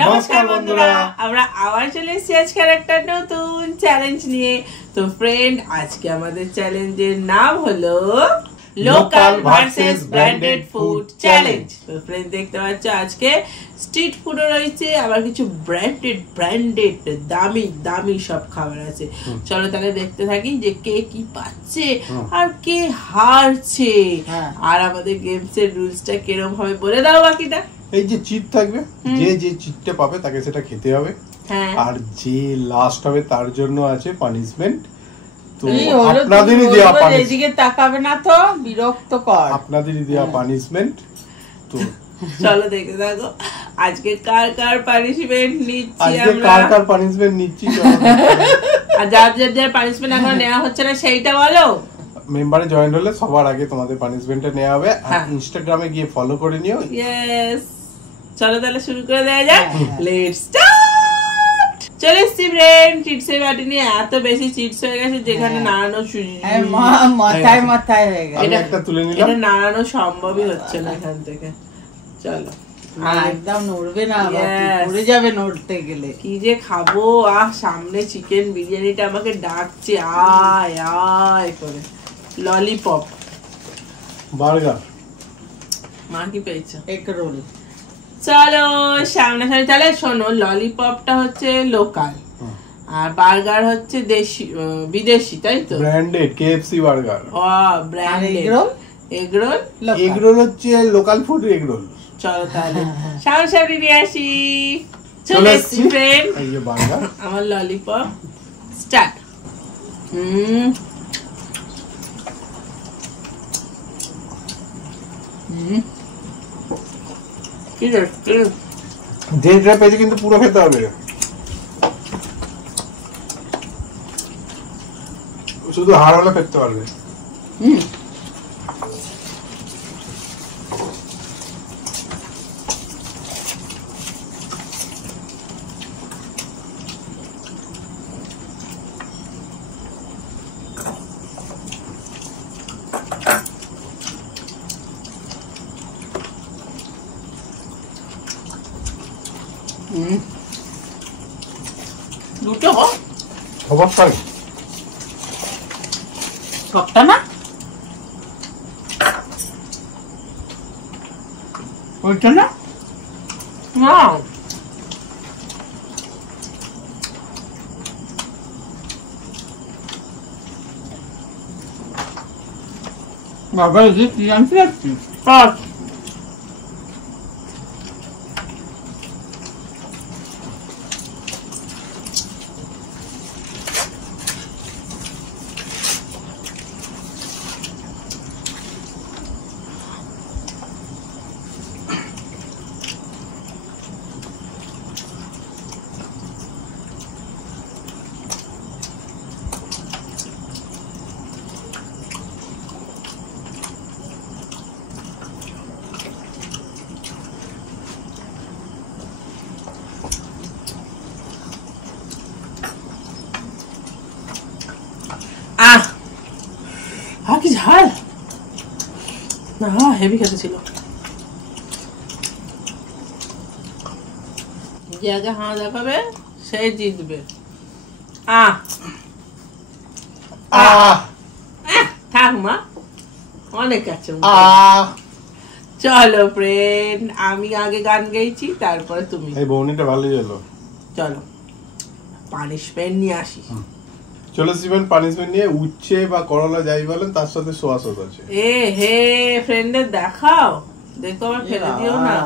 নমস্কার বন্ধুরা, আমরা আবার চলে এসেছি আজকের একটা নতুন চ্যালেঞ্জ নিয়ে। তো ফ্রেন্ড, আজকে আমাদের চ্যালেঞ্জের নাম হলো local versus branded food challenge. তো ফ্রেন্ড, দেখতে পাচ্ছ আজকে স্ট্রিট ফুডও রয়েছে, আবার কিছু ব্র্যান্ডেড দামি দামি সব খাবার আছে। চলো তাহলে দেখতে থাকি যে কে কি পাচ্ছে আর কে হারছে। আর আমাদের গেমস এর রুলসটা কিরকম হবে বলে দাও বাকিটা। এই যে চিট থাকবে, যে চিটটা পাবে তাকে সেটা খেতে হবে, আর যে লাস্ট হবে তার জন্য আছে পানিশমেন্ট। তো আপনাদেরই দেয়া পানিশমেন্ট, এদিকে তাকাবে না তো বিরক্তকর, আপনাদেরই দেয়া পানিশমেন্ট। তো চলো দেখতে থাকো আজকে কার কার পানিশমেন্ট নিচ্ছি আমরা, আজকে কার কার পানিশমেন্ট নিচ্ছি। আর যার পানিশমেন্ট এখন নেওয়া হচ্ছে না সেইটা বলো। মেম্বারে জয়েন হলে সবার আগে তোমাদের পানিশমেন্টটা নেওয়া হবে, আর ইনস্টাগ্রামে গিয়ে ফলো করে নিও। ইয়েস, চলো তাহলে শুরু করে দেওয়া যাক। Let's start. চলে এসছি ফ্রেন্ড, চিটসের বাটি নিয়ে। এত বেশি চিটস হয়ে গেছে যেখানে নাড়ানো মাথায় হয়ে গেছে। একটা তুলে নিলাম, এটা নাড়ানো সম্ভবই হচ্ছে না এখান থেকে। চলো, একদম নড়বে না, পড়ে যাবে নড়তে গেলে। কি যে খাবো, সামনে চিকেন বিরিয়ানিটা আমাকে ডাকছে, আয় আয় করে। ললিপপ, বার্গার, মা কি পেয়েছে? Egg roll. চলো সামনে সামনে। তাহলে শোনো, ললিপপটা হচ্ছে লোকাল আর বার্গার হচ্ছে দেশি বিদেশি, তাই তো? Branded KFC burger. ও ব্র্যান্ডেড। এগ রোল হচ্ছে লোকাল ফুড এগ রোল। চলো তাহলে সামনে সামনে নিয়ে আসি। চলে এসছি ফ্রেন্ড, এই যে বার্গার, আমার ললিপপ স্টার্ট। যেটা পেয়েছে কিন্তু পুরো খেতে হবে, শুধু হাড় হলে খেতে পারবে। দুটো অবশ্যই সবটা না, ওইটা না। বাবা কি জানতে পারছিস? কি ঝাল না, হেভি খেতে ছিল। যে আগে হাঁ দেখাবে সেই জিতবে। থাক মা, অনেক আছে। চলো ফ্রেন্ড, আমি আগে গান গাইছি, তারপরে তুমি। এই বউনিটা ভালো গেলো। চলো পানিশমেন্ট নিয়ে আসি। চলে সিভেন পানিশমেন্ট নিয়ে, উচ্ছে বা করলা যাই বলেন তার সাথে সোয়া সস আছে। হে ফ্রেন্ডের দেখাও, দেখো আবার ফেলে দিও না।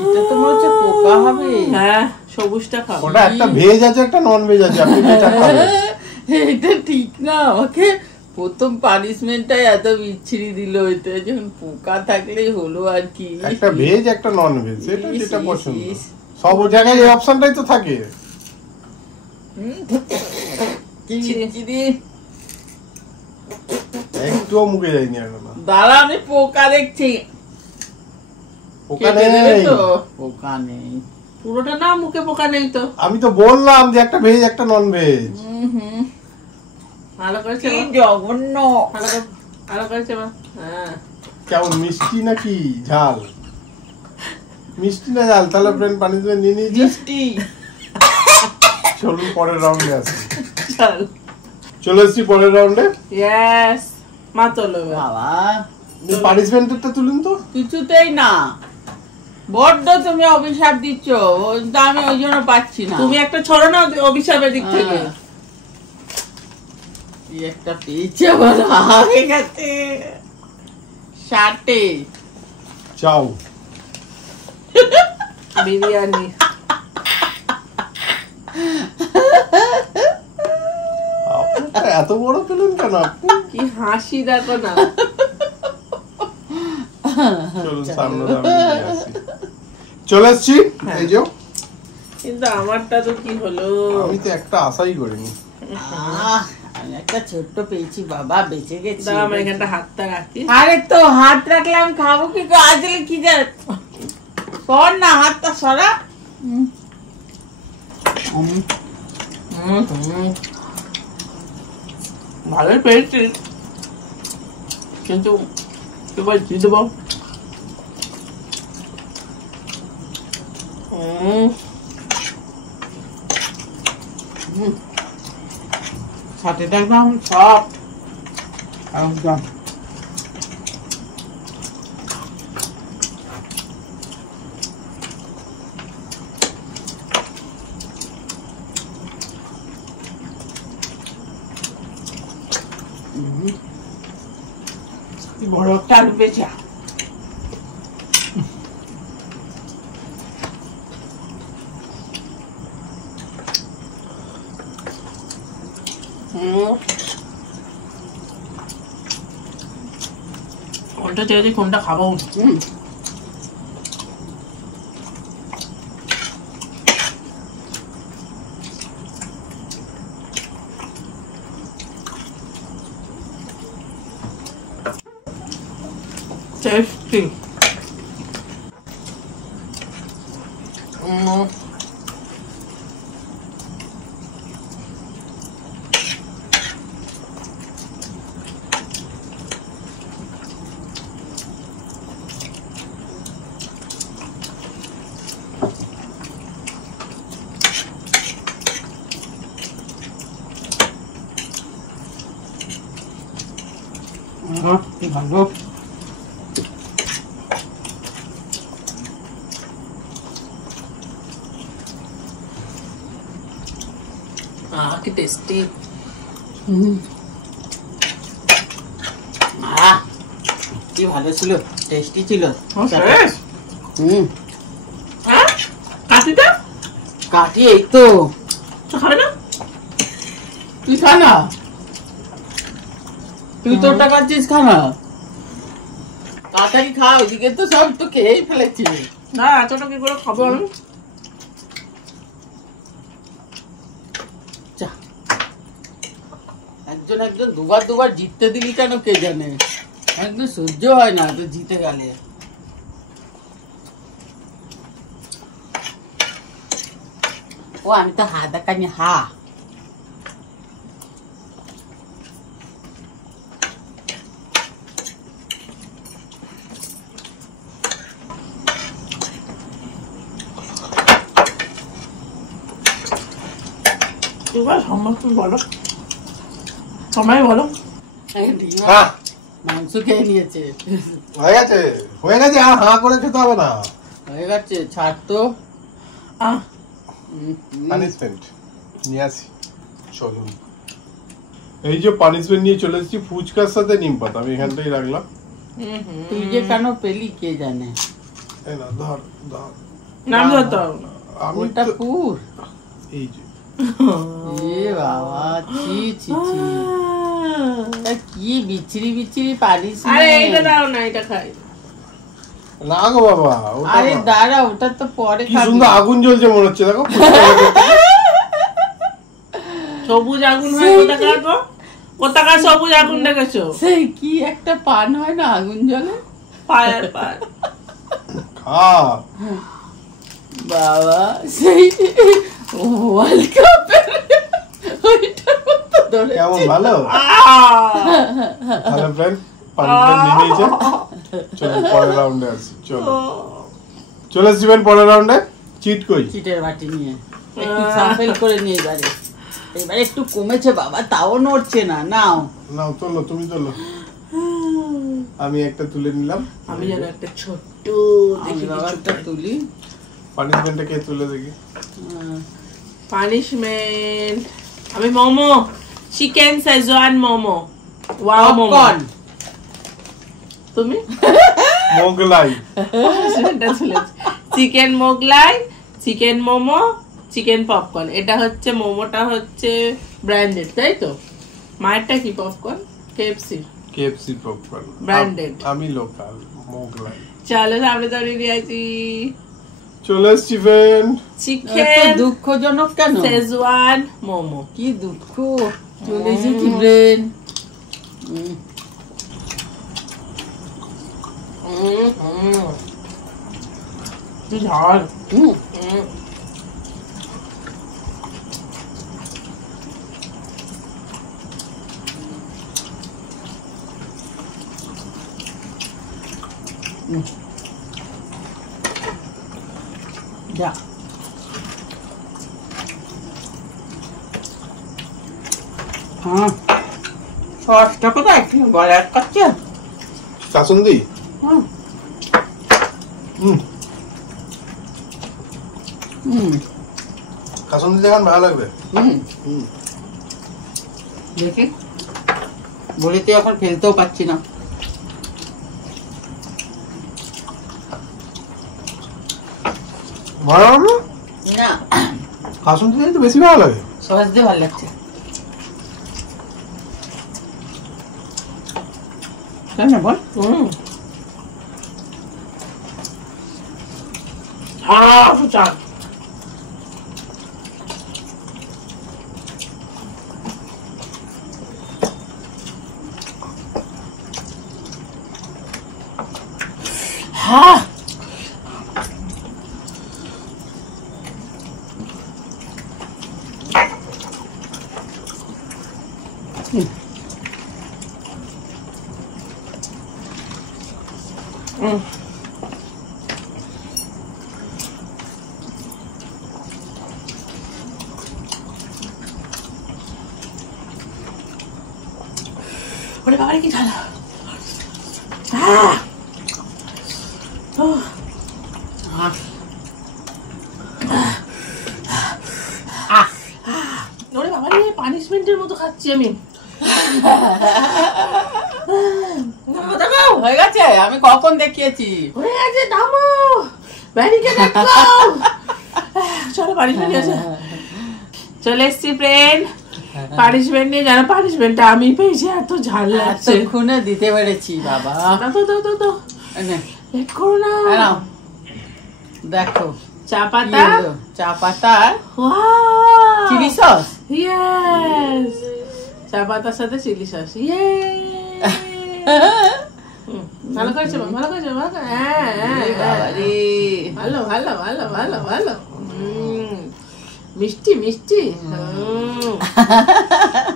এটা তো মনে হচ্ছে পোকা হবে। হ্যাঁ, সবুজটা খাও। ওটা একটা ভেজ আছে, একটা নন ভেজ আছে, আপনি যেটা খাবেন। এটা ঠিক না, আমাকে প্রথম পানিশমেন্টটাই এত বিচ্ছিরি দিল। এটা যখন পোকা থাকলেই হলো আর কি। একটা ভেজ একটা নন ভেজ, সেটা যেটা পছন্দ। সব জায়গায় এই অপশনটাই তো থাকে। একটুও মুখে যায়নি এখনো। দাঁড়া, আমি পোকা দেখছি। পোকা নেই, পোকা নেই। পুরোটা না, মুখে পোকা নেই তো। আমি তো বললাম যে একটা ভেজ একটা নন ভেজ। ভালো করেছে কি জঘন্য। ভালো করেছে মা। হ্যাঁ কেমন মিষ্টি নাকি ঝাল? মিষ্টি না ঝাল? তাহলে ফ্রেন্ড পানিশমেন্ট নিয়ে নিয়েছি। মিষ্টি। চলুন পরের রাউন্ডে আসি। চল চলে এসছি পরের রাউন্ডে। ইয়েস মা চলো বাবা পানিশমেন্টটা তুলুন তো। কিছুতেই না, বড্ড তুমি অভিশাপ দিচ্ছ, ওইটা আমি ওই জন্য পাচ্ছি না। তুমি একটা ছড়ো না অভিশাপের দিক থেকে। কি একটা পেয়েছে বলো, হয়ে গেছে 60। চাও বিরিয়ানি। আপনারটা এত বড় পেলেন কেন আপনি? কি হাসি দেখো না। চলুন সামনে নিয়ে আসি। চলে এসছি। এই যে কিন্তু আমারটা তো কি হলো? আমি তো একটা আশাই করিনি। আমি একটা ছোট্ট পেয়েছি বাবা, বেঁচে গেছি। দাঁড়া আমার এখানটা হাতটা রাখি। আরে তো হাত রাখলে আমি খাবো কি গো? আজকে কি যা সর না, হাতটা সরা। ভালোই পেয়েছি কিন্তু এবার কি দেবো? ছাতিটা একদম সফট একদম। বড় একটা আলু পেয়েছি। কোনটা চেয়েছি কোনটা খাবো? টেস্টি। ভালো। কি টেস্টি। কি ভালো ছিল, টেস্টি ছিল। কাটিটা কাটি এই তো খাবে না? তুই খা না, তুই তোর টাকা চিজ খা না, তাড়াতাড়ি খা, ওইদিকে তো সব তো খেয়েই ফেলেছি। না এতটা কি করে খাবো আমি? একজন একজন দুবার জিততে দিলি কেন কে জানে, একদম সহ্য হয় না তো জিতে গেলে। ও আমি তো হা দেখানি হা। এবার সম্ভব বলো, সময় বলো। মাংস খেয়ে নিয়েছে, হয়ে গেছে হয়ে গেছে, আর হাঁ করে খেতে হবে না। হয়ে গেছে, ছাড় তো। পানিশমেন্ট নিয়ে আসি। চলুন এই যে পানিশমেন্ট নিয়ে চলে এসেছি ফুচকার সাথে নিম পাতা। আমি এখানটাই রাখলাম। তুই যে কেন পেলি কে জানে। এই না ধর ধর। নাম ধরতে হবে না। আমি ওটা তো পুর। এই যে এ বাবা, ছি ছি ছি, তা কি বিচ্ছিরি বিচ্ছিরি পারিস। আরে এটা দাও না, এটা খাই। না গো বাবা, ওটা আরে না। দাঁড়া, ওটা তো পরে কি খাবি। সুন্দর আগুন জ্বলছে মনে হচ্ছে, দেখো। সবুজ আগুন হয় কোথাকার গো? কোথাকার সবুজ আগুন দেখেছো? সেই কি একটা পান হয় না আগুন জ্বলে, ফায়ার পান। খা বাবা সেই ওয়ার্ল্ড কাপের ওইটার মতো ধরে কেমন ভালো? হ্যালো ফ্রেন্ড, পানিশমেন্ট নিয়ে নিয়েছে। চলো পরের রাউন্ডে আসি। চলে আসবেন পরের রাউন্ডে। চিট কই? চিটের বাটি নিয়ে একটু সাফেল করে নিয়ে এবারে একটু কমেছে বাবা, তাও নড়ছে না। নাও নাও, তোলো, তুমি তোলো। আমি একটা তুলে নিলাম। আমি যেন একটা ছোট্ট দেখি বাবাটা তুলি। পানিশমেন্টটা কে তুলে দেখি? পানিশমেন্ট আমি momo, chicken Schezwan momo. Wow momo. তুমি Mughlai. Chicken Mughlai, chicken momo, chicken popcorn. এটা হচ্ছে মোমোটা হচ্ছে ব্র্যান্ডেড, তাই তো? মায়েরটা কি পপকর্ন? KFC popcorn branded. আমি লোকাল মোগলাই। চলো সামনে দাঁড়িয়ে দিয়েছি। চলে এসছি ফ্রেন্ড। চিকেন দুঃখজনক কেন? শেজওয়ান মোমো। কি দুঃখ, চলে এসেছি ব্রেন। ঝাল। যা হ্যাঁ, সসটা কোথায়? গলা আটকাচ্ছে। কাসুন্দি। কাসুন্দি দেখান ভালো লাগবে। দেখি, বলিতে এখন ফেলতেও পাচ্ছি না। ভালো লাগবে না, কাসুন্দি তো বেশি ভালো লাগে। সস দিয়ে ভালো লাগছে। বল। ওরে বাবা কি ঝাল। ওরে বাবা রে, পানিশমেন্টের মতো খাচ্ছি আমি। হয়ে গেছে, আমি কখন দেখিয়েছি। হয়ে গেছে, থামো, ব্যারিকেড আটকাও। চলো পানিশমেন্ট আছে। চলে এসছি ফ্রেন্ড, পানিশমেন্ট নিয়ে। জানো পানিশমেন্টটা আমি পেয়েছি, এত ঝাল লাগছে। খুনে দিতে পেরেছি বাবা। তো লেট করো না। দেখো, চা পাতা, চা পাতা, ওয়াও, চিলি সস। ইয়েস, চা পাতার সাথে চিলি সস। ইয়ে, ভালো করেছে, ভালো করেছে, ভালো করে। ভালো ভালো ভালো ভালো ভালো। মিষ্টি মিষ্টি।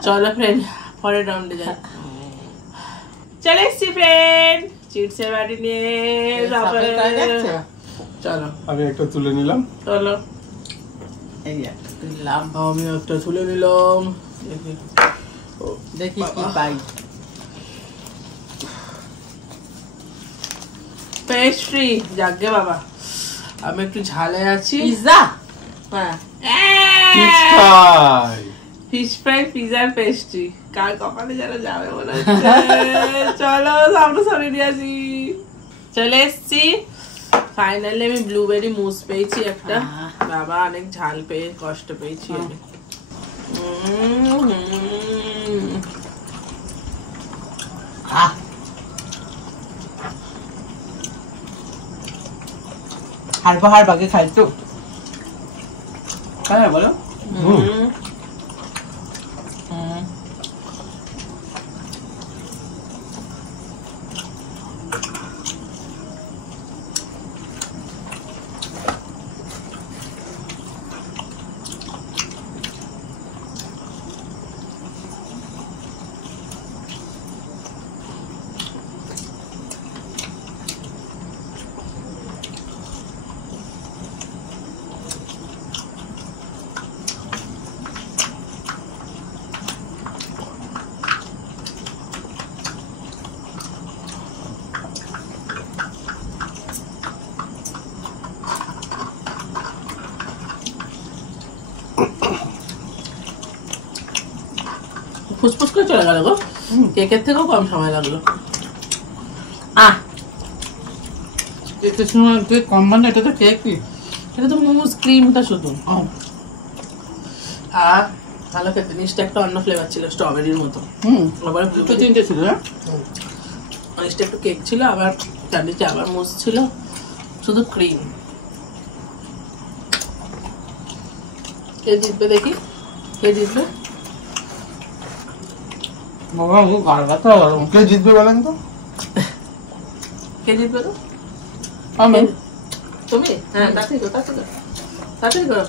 চলো ফ্রেন্ড, পরের রাউন্ডে যাই। চলে এসছি ফ্রেন্ড, চিটসের বাটি নিয়ে। চলো আমি একটা তুলে নিলাম। চলো, এই একটা তুললাম। আমি একটা তুলে নিলাম। দেখি কি পাই। পেস্ট্রি, যাকে বাবা, আমি একটু ঝালে আছি। পিৎজা, হ্যাঁ, ফিশ ফ্রাই, পিজার পেস্ট্রি। কার কপালে যেন যাবে মনে হচ্ছে। চলো সামনে সামনে নিয়ে আসি। চলে এসছি ফাইনালি। আমি ব্লুবেরি মুস পেয়েছি একটা। বাবা অনেক ঝাল পেয়ে কষ্ট পেয়েছি আমি। হাড় বাগে খাই তো। হ্যাঁ বলো। ফুস করে চলে গেল গো, কেকের থেকেও কম সময় লাগলো। এতে সময় কেক কম, মানে এটা তো কেকই, এটা তো মোমোস ক্রিমটা শুধু। আর ভালো খেতে, নিচটা একটা অন্য ফ্লেভার ছিল, স্ট্রবেরির মতো। আবার দুটো তিনটে ছিল। নিচটা একটু কেক ছিল, আবার চারদিকে আবার মোস ছিল, শুধু ক্রিম। কে জিতবে দেখি, কে জিতবে? বাবা ও গাল ব্যথা হলো। কে জিতবে বলেন তো? কে জিতবে তো? আমি। তুমি? হ্যাঁ, তাড়াতাড়ি করো, তাড়াতাড়ি করো, তাড়াতাড়ি করো।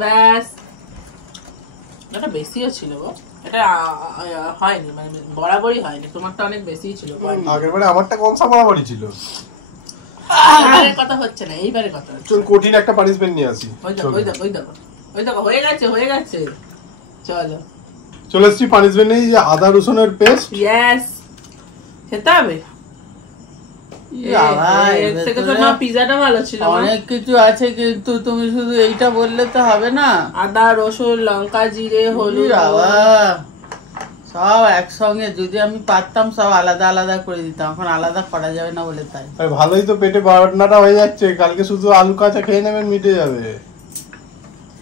ব্যাস, এটা বেশিও ছিল গো, এটা হয়নি, মানে বরাবরই হয়নি, তোমারটা অনেক বেশিই ছিল। আগেরবারে আমারটা কোন বরাবরই ছিল। এবারে কথা হচ্ছে না, এইবারে কথা হচ্ছে। চল কঠিন একটা পানিশমেন্ট নিয়ে আসি। ওই দেখো, ওই দেখো, ওই দেখো, ওই দেখো, হয়ে গেছে, হয়ে গেছে। চলো চলে এসছি পানিশমেন্ট এই যে আদা রসুনের পেস্ট। ইয়েস, খেতে হবে। এর থেকে তো মা পিজাটা ভালো ছিল। অনেক কিছু আছে, কিন্তু তুমি শুধু এইটা বললে তো হবে না। আদা, রসুন, লঙ্কা, জিরে, হলুদ, বাবা সব একসঙ্গে, যদি আমি পারতাম সব আলাদা আলাদা করে দিতাম, এখন আলাদা করা যাবে না বলে তাই। ভালোই তো, পেটে বাটনাটা হয়ে যাচ্ছে, কালকে শুধু আলু কাঁচা খেয়ে নেবেন, মিটে যাবে।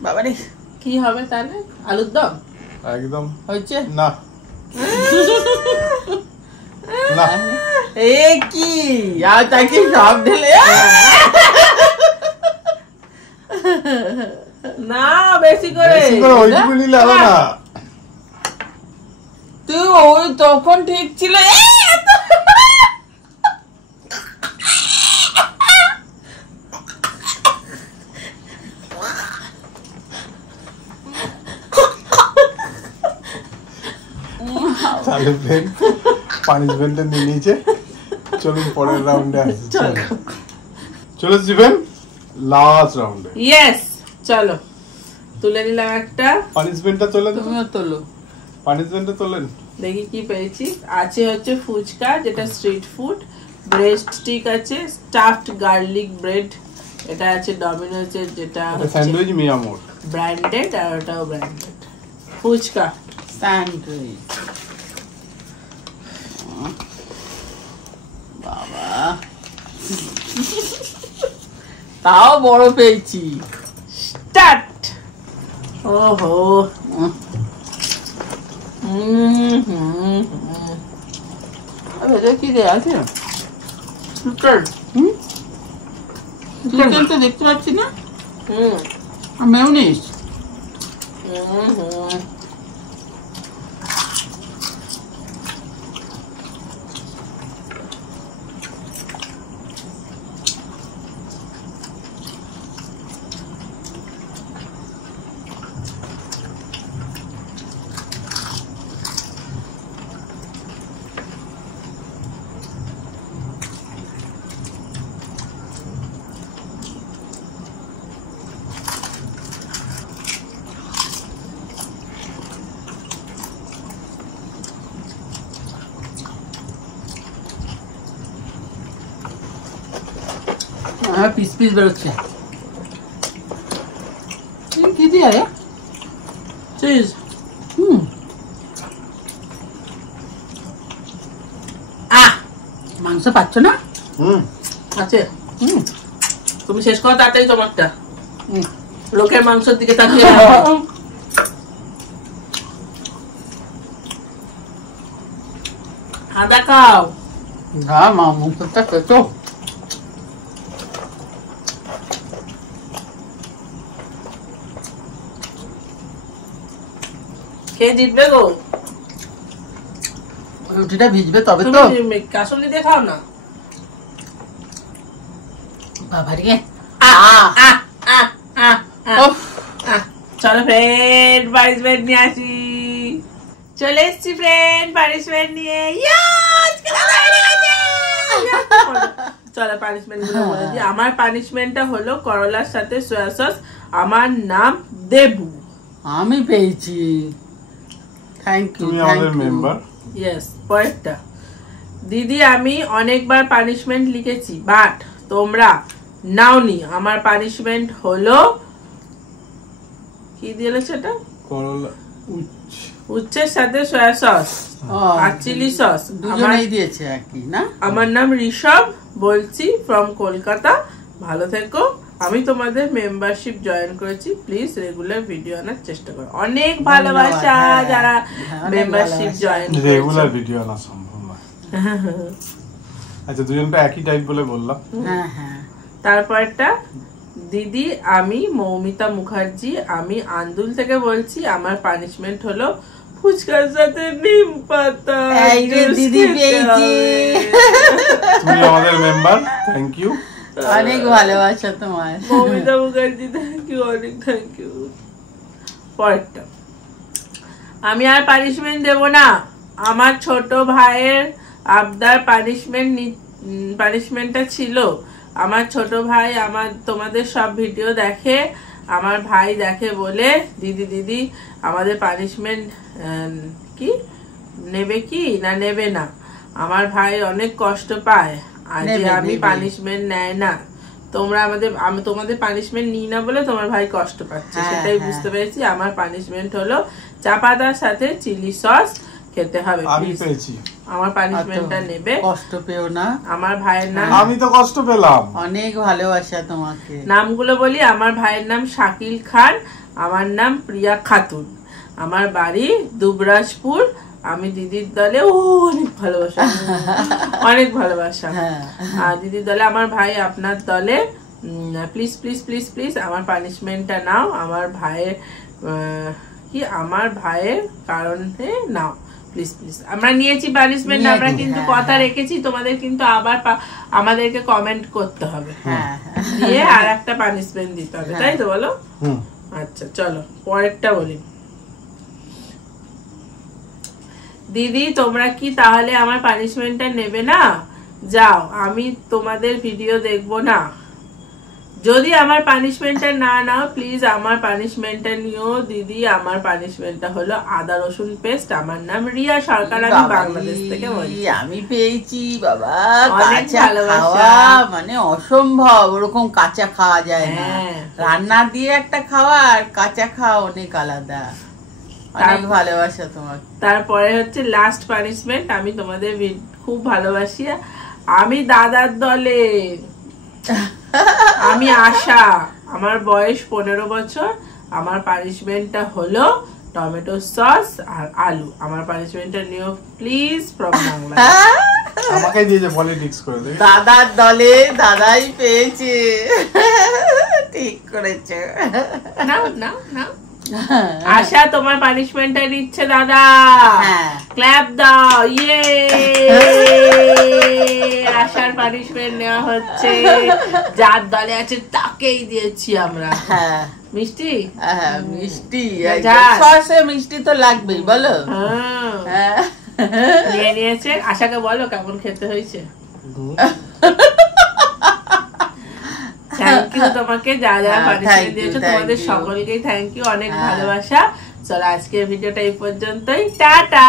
বাবারে কি হবে তাহলে? আলুর দম একদম হয়েছে না না। এ কি আর তাকে সব ঢেলে না, বেশি করে ওইটুকু নিলে হবে না। তুই ওই তখন ঠিক ছিল। পানিশমেন্টটা নিয়ে নিয়েছে, চলুন পরের রাউন্ডে আসি। চলে যাবেন লাস্ট রাউন্ডে। ইয়েস, চলো তুলে নিলাম একটা। পানিশমেন্টটা চলে দেবো, তুমিও তোলো। পানিশমেন্টটা তোলেন। দেখি কি পেয়েছি। আছে হচ্ছে ফুচকা, যেটা স্ট্রিট ফুড, ব্রেস্ট স্টিক আছে, স্টাফড গার্লিক ব্রেড, এটা আছে ডমিনোজের, যেটা স্যান্ডউইচ মিয়ামোর ব্র্যান্ডেড, আর ওটাও ব্র্যান্ডেড। ফুচকা স্যান্ডউইচ। বাবা তাও বড় পেয়েছি। স্টার্ট। ওহো, এটা কি রে আছে? চিকেন। চিকেন তো দেখতে পাচ্ছি না। আর মেয়োনিজ। হ্যাঁ, পিস পিস বেরোচ্ছে। কি দিয়ে রে? চিজ। মাংস পাচ্ছ না? আছে। তুমি শেষ করো তাড়াতাড়ি তোমারটা, লোকের মাংসের দিকে তাকিয়ে। আদা খাও। না মা, মুখটা খেতো। কে জিতবে গো? রুটিটা ভিজবে তবে তো। তুমি কাসুন্দি দিয়ে খাও না। বাবারে চলো ফ্রেন্ড, পানিশমেন্ট নিয়ে আসি। চলে এসছি ফ্রেন্ড, পানিশমেন্ট নিয়ে। চলো পানিশমেন্ট গুলো বলে দিই। আমার পানিশমেন্টটা হলো করলার সাথে সয়া সস। আমার নাম দেবু। আমি পেয়েছি। Thank you. তুমি আমাদের মেম্বার। ইয়েস। পরেরটা, দিদি আমি অনেকবার পানিশমেন্ট লিখেছি, বাট তোমরা নাওনি। আমার পানিশমেন্ট হলো কি দিলে সেটা? উচ্ছের সাথে সয়া সস আর চিলি সস দুজনেই দিয়েছে আর কি না। আমার নাম ঋষভ, বলছি ফ্রম কলকাতা। ভালো থেকো। আমি তোমাদের মেম্বারশিপ জয়েন করেছি, প্লিজ রেগুলার ভিডিও আনার চেষ্টা করো। অনেক ভালোবাসা যারা মেম্বারশিপ জয়েন করেছে। রেগুলার ভিডিও আনা সম্ভব না। আচ্ছা, দুজনকে একই টাইপ বলে বললাম। হ্যাঁ হ্যাঁ। তারপরটা, দিদি আমি মৌমিতা মুখার্জি, আমি আন্দুল থেকে বলছি। আমার পানিশমেন্ট হলো ফুচকার সাথে নিম পাতা। দিদি পেয়েছি। তুমি আমাদের মেম্বার, থ্যাংক ইউ। অনেক ভালোবাসা তোমার মৌমিতা মুখার্জি, থ্যাংক ইউ, অনেক থ্যাংক ইউ। পরেরটা, আমি আর পানিশমেন্ট দেব না। আমার ছোট ভাইয়ের আবদার পানিশমেন্টটা ছিল। আমার ছোট ভাই তোমাদের সব ভিডিও দেখে। আমার ভাই দেখে বলে, দিদি আমাদের পানিশমেন্ট কি নেবে কি না নেবে না। আমার ভাই অনেক কষ্ট পায় আর আমি পানিশমেন্ট নেয় না। আমি তোমাদের পানিশমেন্ট নিই না বলে তোমার ভাই কষ্ট পাচ্ছে, সেটাই বুঝতে পেরেছি। আমার পানিশমেন্ট হলো চা পাতার সাথে চিলি সস খেতে হবে। আমার পানিশমেন্টটা নেবে, কষ্ট পেও না। আমার ভাইয়ের নাম, আমি তো কষ্ট পেলাম। অনেক ভালোবাসা তোমাকে। নামগুলো বলি, আমার ভাইয়ের নাম শাকিল খান, আমার নাম প্রিয়া খাতুন, আমার বাড়ি দুবরাজপুর। আমি দিদির দলে, অনেক ভালোবাসা, অনেক ভালোবাসা। আর দিদির দলে, আমার ভাই আপনার দলে। প্লিজ প্লিজ প্লিজ প্লিজ আমার পানিশমেন্টটা নাও। আমার ভাইয়ের আমার ভাইয়ের কারণে নাও, প্লিজ প্লিজ। আমরা নিয়েছি পানিশমেন্ট, আমরা কিন্তু কথা রেখেছি। তোমাদের কিন্তু আবার আমাদেরকে কমেন্ট করতে হবে, দিয়ে আর একটা পানিশমেন্ট দিতে হবে, তাই তো বলো? আচ্ছা চলো পরেরটা বলি। দিদি তোমরা কি তাহলে আমার পানিশমেন্টটা নেবে না? যাও, আমি তোমাদের ভিডিও দেখবো না। যদি আমার পানিশমেন্টটা না নাও, প্লিজ আমার পানিশমেন্টটা নিও। দিদি আমার পানিশমেন্টটা হলো আদা রসুন পেস্ট। আমার নাম রিয়া সরকার, আমি বাংলাদেশ থেকে বলছি। আমি পেয়েছি বাবা, অনেক ভালোবাসা, মানে অসম্ভব। ওরকম কাঁচা খাওয়া যায় না, রান্না দিয়ে একটা খাওয়া আর কাঁচা খাওয়া অনেক আলাদা। অনেক ভালোবাসা তোমার। তারপরে হচ্ছে লাস্ট পানিশমেন্ট, আমি তোমাদের খুব ভালোবাসি। আমি দাদার দলে, আমি আশা, আমার বয়স 15 বছর। আমার পানিশমেন্টটা হলো টমেটো সস আর আলু। আমার পানিশমেন্টটা নিও প্লিজ ফ্রম বাংলা। আমাকে দিয়ে যে পলিটিক্স করে দেবে। দাদার দলে দাদাই পেয়েছে, ঠিক করেছে। না না না, আশা তোমার পানিশমেন্টটা নিচ্ছে দাদা। ক্ল্যাপ দাও, ইয়ে। আশার পানিশমেন্ট নেওয়া হচ্ছে, যার দলে আছে তাকেই দিয়েছি আমরা। মিষ্টি, মিষ্টি সসে মিষ্টি তো লাগবেই, বলো। নিয়ে নিয়েছে। আশাকে বলো কেমন খেতে হয়েছে। থ্যাংক ইউ তোমাকে, যা যা পানিশমেন্ট দিয়েছো তোমাদের সকলকেই থ্যাংক ইউ, অনেক ভালোবাসা। চলো আজকের ভিডিওটা এই পর্যন্তই, টাটা।